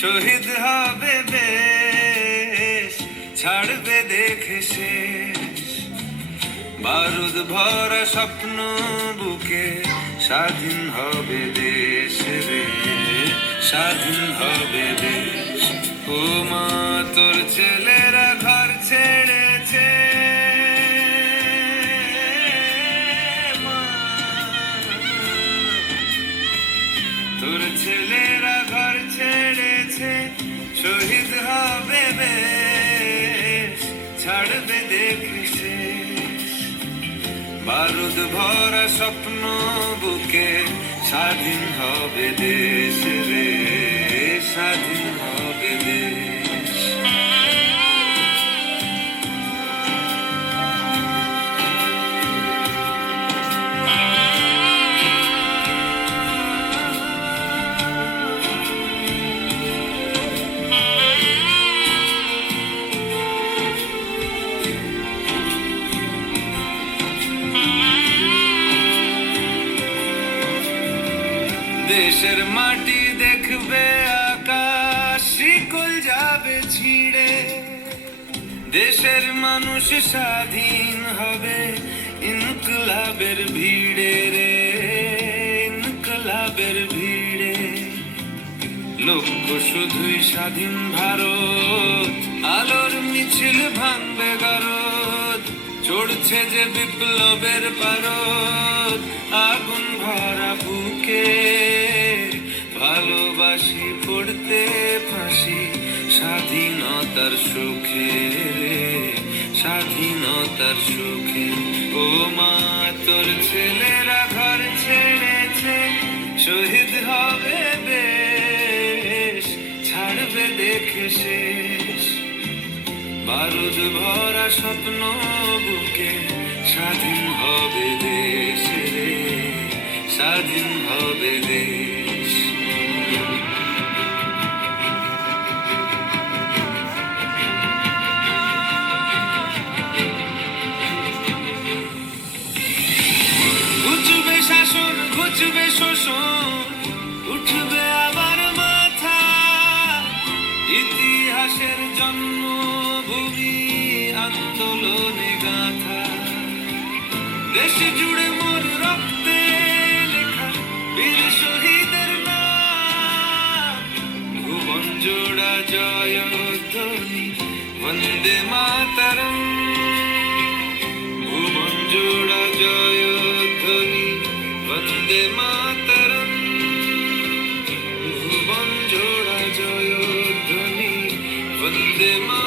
শহীদ হবে দেশ, ছাড়বে দেখে শেষ। বারুদ ভরা স্বপ্ন বুকে, স্বাধীন হবে দেশ রে, স্বাধীন হবে দেশ। ও মা তোর ছেলেরা ঘর ছেড়েছে, তোর ছেলেরা ঘর ছেড়েছে, শহীদ হবে দেশ, ছাড়বে দেখে শেষ। বারুদ ভরা স্বপ্ন বুকে, স্বাধীন হবে দেশ রে, স্বাধীন হবে দেশ। দেশের মাটি দেখবে আকাশ, শিকল যাবে ছিঁড়ে। দেশের মানুষ স্বাধীন হবে ইনকলাবের ভিড়ে রে, ইনকলাবের ভিড়ে। লক্ষ্য শুধুই স্বাধীন ভারত, আলোর মিছিল ভাঙবে গারদ। চড়ছে যে বিপ্লবের পারদ, আগুন ভরা বুকে, ভালোবাসি পড়তে ফাঁসি, স্বাধীনতার সুখে রে, স্বাধীনতার সুখে। ও মা তোর ছেলেরা ঘর ছেড়েছে, শহীদ হবে দেশ, ছাড়বে দেখে শেষ। বারুদ ভরা স্বপ্ন বুকে, স্বাধীন হবে দেশ রে, স্বাধীন হবে দেশ। ঘুচবে শাসন, ঘুচবে শোষণ, উঠবে আবার মাথা। ইতিহাসের জন্মভূমি, আন্দোলনে গাথা। দেশ জুড়ে মোর রক্তে লেখা বীর শহীদের নাম। ভুবন জোড়া জয়ধ্বনি, বন্দে মাতরম। ভুবন জোড়া জয়ধ্বনি, বন্দে মাতরম। ভুবন জোড়া জয়ধ্বনি, বন্দে মাতরম।